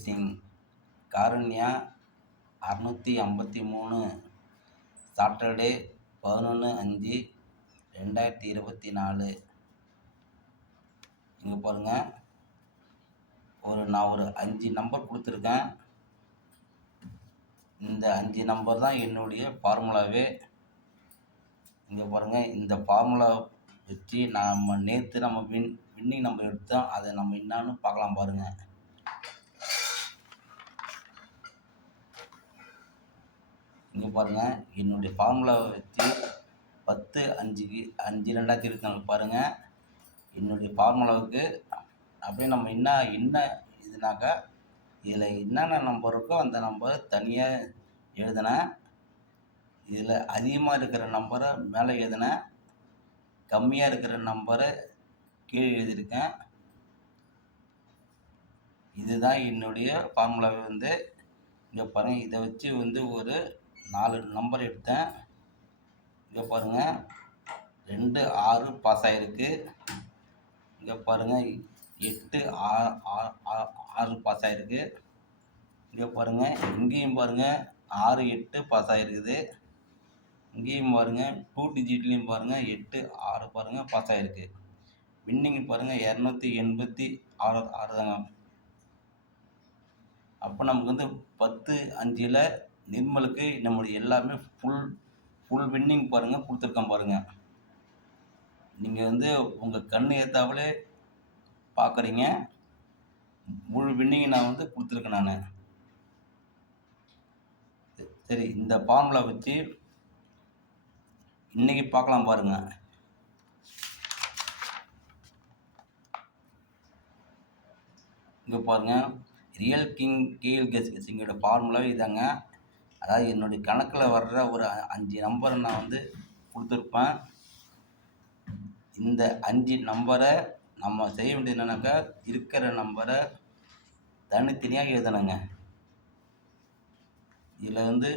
Guessing. Karunya 653 Saturday 11/5/2024. இங்கே பாருங்கள், நான் ஒரு 5 நம்பர் கொடுத்துருக்கேன். இந்த 5 நம்பர் தான் என்னுடைய ஃபார்முலாவே. இங்கே பாருங்கள், இந்த ஃபார்முலா வச்சு நேற்று நம்ம வின்னிங் நம்பர் எடுத்தோம். அதை நம்ம என்னான்னு பார்க்கலாம் பாருங்கள். இங்கே பாருங்கள், என்னுடைய ஃபார்முலாவை வச்சு 10/5/2024 பாருங்கள். என்னுடைய ஃபார்முலாவுக்கு அப்படியே நம்ம என்ன இதுனாக்கா, இதில் என்னென்ன நம்பர் இருக்கோ அந்த நம்பரை தனியாக எழுதினேன். இதில் அதிகமாக இருக்கிற நம்பரை மேலே எழுதினேன், கம்மியாக இருக்கிற நம்பரை கீழே எழுதியிருக்கேன். இதுதான் என்னுடைய ஃபார்முலாவை இங்கே பாருங்கள். இதை வச்சு ஒரு 4 நம்பர் எடுத்தேன். இங்கே பாருங்கள், 2 6 பாஸ் ஆகிருக்கு. இங்கே பாருங்கள், 8 6 பாஸ் ஆகிருக்கு. இங்கே பாருங்கள், இங்கேயும் பாருங்கள் 6 8 பாஸ் ஆகிருக்குது. இங்கேயும் பாருங்கள் 2 டிஜிட்லேயும் பாருங்கள் 8 6 பாருங்கள் பாஸ் ஆகிருக்கு. வின்னிங் பாருங்கள் 286 தாங்க. அப்போ நமக்கு 10/5 நிர்மலுக்கு நம்முடைய எல்லாமே ஃபுல் வின்னிங் பாருங்கள் கொடுத்துருக்கேன் பாருங்கள். நீங்கள் உங்கள் கண் ஏற்றாப்புலே பார்க்குறீங்க. முழு வின்னிங் நான் கொடுத்துருக்கேன் நான். சரி, இந்த ஃபார்முலா வச்சு இன்றைக்கி பார்க்கலாம் பாருங்கள். இங்கே பாருங்கள், ரியல் கிங் கேஎல் கெஸ்ஸிங்கோட ஃபார்முலாவே இதாங்க. அதாவது என்னுடைய கணக்கில் வர்ற ஒரு 5 நம்பரை நான் கொடுத்துருப்பேன். இந்த 5 நம்பரை நம்ம செய்ய வேண்டியது என்னன்னாக்கா, இருக்கிற நம்பரை தனித்தனியாக எழுதணுங்க. இதில்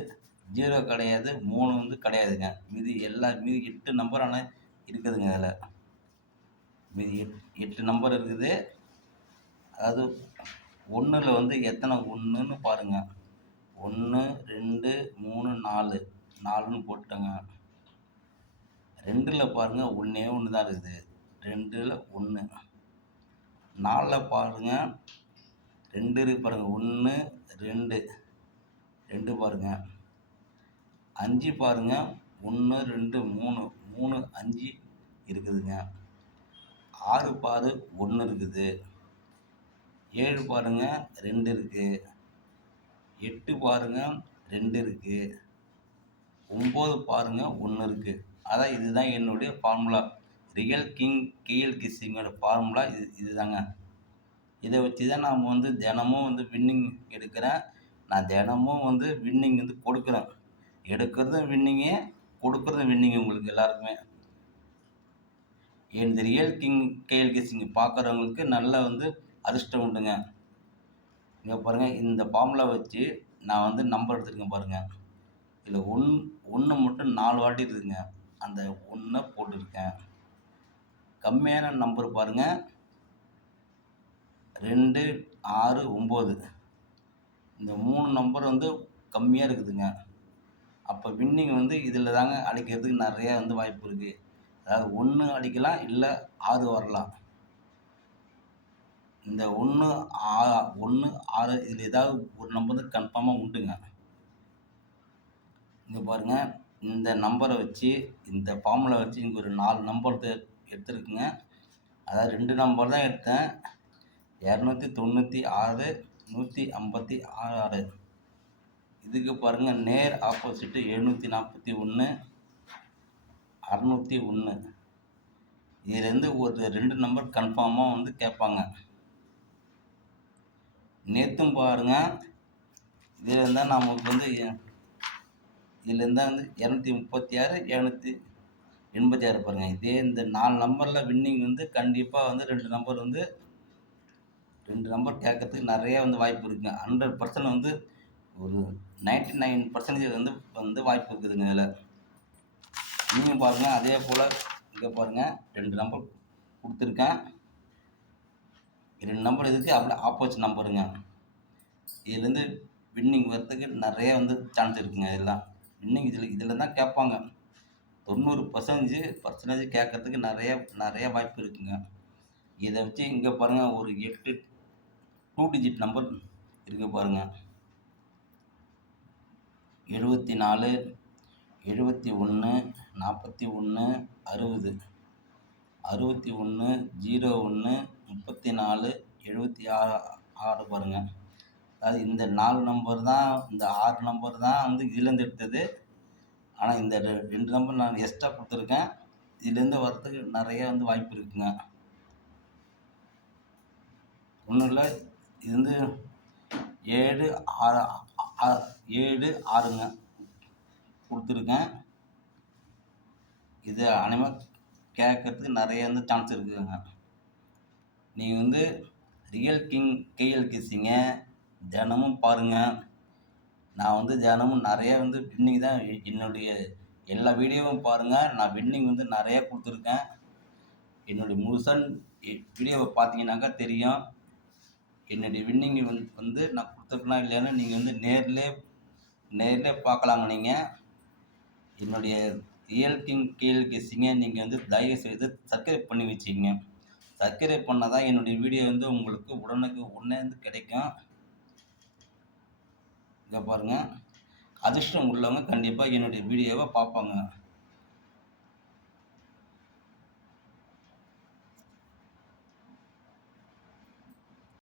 0 கிடையாது, 3 கிடையாதுங்க. மீதி 8 நம்பர் ஆனால் இருக்குதுங்க. அதில் மீதி 8 நம்பர் இருக்குது. அதாவது 1ல் எத்தனை 1ன்னு பாருங்கள். 1 2 3 4 4ன்னு போட்டுட்டேங்க. 2ல் பாருங்கள், ஒன்றே தான் இருக்குது. 2ல் 1. 4ல் பாருங்கள், 2 இருக்கு பாருங்கள். 1 2 2 பாருங்கள். 5 பாருங்கள், 1 2 3 3 5 இருக்குதுங்க. 6 பாரு 1 இருக்குது. 7 பாருங்கள் 2 இருக்குது. 8 பாருங்கள் 2 இருக்குது. 9 பாருங்கள் 1 இருக்குது. அதான் இதுதான் என்னுடைய ஃபார்முலா. ரியல் கிங் கேஎல் கெஸ்ஸிங்கோட ஃபார்முலா இதுதாங்க. இதை வச்சு தான் நாம் தினமும் வின்னிங் எடுக்கிறேன். நான் தினமும் வின்னிங் கொடுக்குறேன். எடுக்கிறதும் வின்னிங்கு, கொடுக்குறதும் வின்னிங்கு உங்களுக்கு எல்லாருக்குமே. இந்த ரியல் கிங் கேஎல் கெஸ்ஸிங் பார்க்குறவங்களுக்கு நல்லா அதிர்ஷ்டம் உண்டுங்க. இங்கே பாருங்கள், இந்த ஃபார்முலா வச்சு நான் நம்பர் எடுத்துருக்கேன் பாருங்கள். இதில் 1 மட்டும் 4 வாட்டி இருக்குதுங்க. அந்த 1 போட்டிருக்கேன். கம்மியான நம்பர் பாருங்கள், 2 6 9. இந்த 3 நம்பர் கம்மியாக இருக்குதுங்க. அப்போ வின்னிங் இதில் தாங்க அடிக்கிறதுக்கு நிறையா வாய்ப்பு இருக்குது. அதாவது 1 அடிக்கலாம், இல்லை 6 வரலாம். இந்த 1 6 இதில் ஏதாவது ஒரு நம்பர் கன்ஃபார்மாக உண்டுங்க. இங்கே பாருங்கள், இந்த நம்பரை வச்சு, இந்த ஃபார்முலா வச்சு இங்கே ஒரு 4 நம்பர் எடுத்துருக்குங்க. அதாவது 2 நம்பர் தான் எடுத்தேன். 296 156. இதுக்கு பாருங்கள், நேர் ஆப்போசிட்டு 741 601. இதுலேருந்து ஒரு 2 நம்பர் கன்ஃபார்மாக கேட்பாங்க. நேற்றும் பாருங்கள், இதில் இருந்தால் நமக்கு இதில் இருந்தால் 236 786 பாருங்கள். இதே இந்த 4 நம்பரில் வின்னிங் கண்டிப்பாக 2 நம்பர் 2 நம்பர் கேட்கறதுக்கு நிறையா வாய்ப்பு இருக்குங்க. 100% ஒரு 99% வாய்ப்பு இருக்குதுங்க. இதில் நீங்கள் பாருங்கள், அதே போல் இங்கே பாருங்கள், 2 நம்பர் கொடுத்துருக்கேன். 2 நம்பர் இதுக்கு அப்படியே ஆப்போசிட் நம்பருங்க. இதுலேருந்து வின்னிங் வரத்துக்கு நிறைய வந்து சான்ஸ் இருக்குங்க. இதெல்லாம் வின்னிங் இதில் தான் கேட்பாங்க. 90% கேட்கறதுக்கு நிறைய வாய்ப்பு இருக்குங்க. இதை வச்சு இங்கே பாருங்க, ஒரு 8 2 டிஜிட் நம்பர் இருக்கு பாருங்க. 74 71 41 60 61 01 34 76 பாருங்க. அதாவது இந்த 4 நம்பர் தான், இந்த 6 நம்பர் தான் வந்து இதுலேருந்து எடுத்தது. ஆனால் இந்த 2 நம்பர் நான் எக்ஸ்ட்ரா கொடுத்துருக்கேன். இதுலேருந்து வர்றதுக்கு நிறைய வந்து வாய்ப்பு இருக்குங்க. ஒன்றும் இல்லை, இது வந்து 7 6ங்க கொடுத்துருக்கேன். இது அனைவரும் கேட்கறதுக்கு நிறைய வந்து சான்ஸ் இருக்குதுங்க. நீங்கள் வந்து ரியல் கிங் கேஎல் கிஸ்ஸிங்க தினமும் பாருங்கள். நான் வந்து தினமும் நிறைய வந்து வின்னிங் தான், என்னுடைய எல்லா வீடியோவும் பாருங்கள். நான் வின்னிங் வந்து நிறைய கொடுத்துருக்கேன். என்னுடைய முழுசாக வீடியோவை பார்த்தீங்கன்னாக்கா தெரியும். என்னுடைய வின்னிங் வந்து நான் கொடுத்துருக்கேனா இல்லையான்னு நீங்கள் வந்து நேர்லேயே பார்க்கலாங்க. நீங்கள் என்னுடைய ரியல் கிங் கேஎல் கிஸ்ஸிங்க நீங்கள் வந்து தயவு செய்து சப்ஸ்கிரைப் பண்ணி வச்சுக்கிங்க. சப்ஸ்கிரைப் பண்ணால் தான் என்னுடைய வீடியோ வந்து உங்களுக்கு உடனே வந்து கிடைக்கும். இங்கே பாருங்கள், அதிர்ஷ்டம் உள்ளவங்க கண்டிப்பாக என்னுடைய வீடியோவை பார்ப்பாங்க.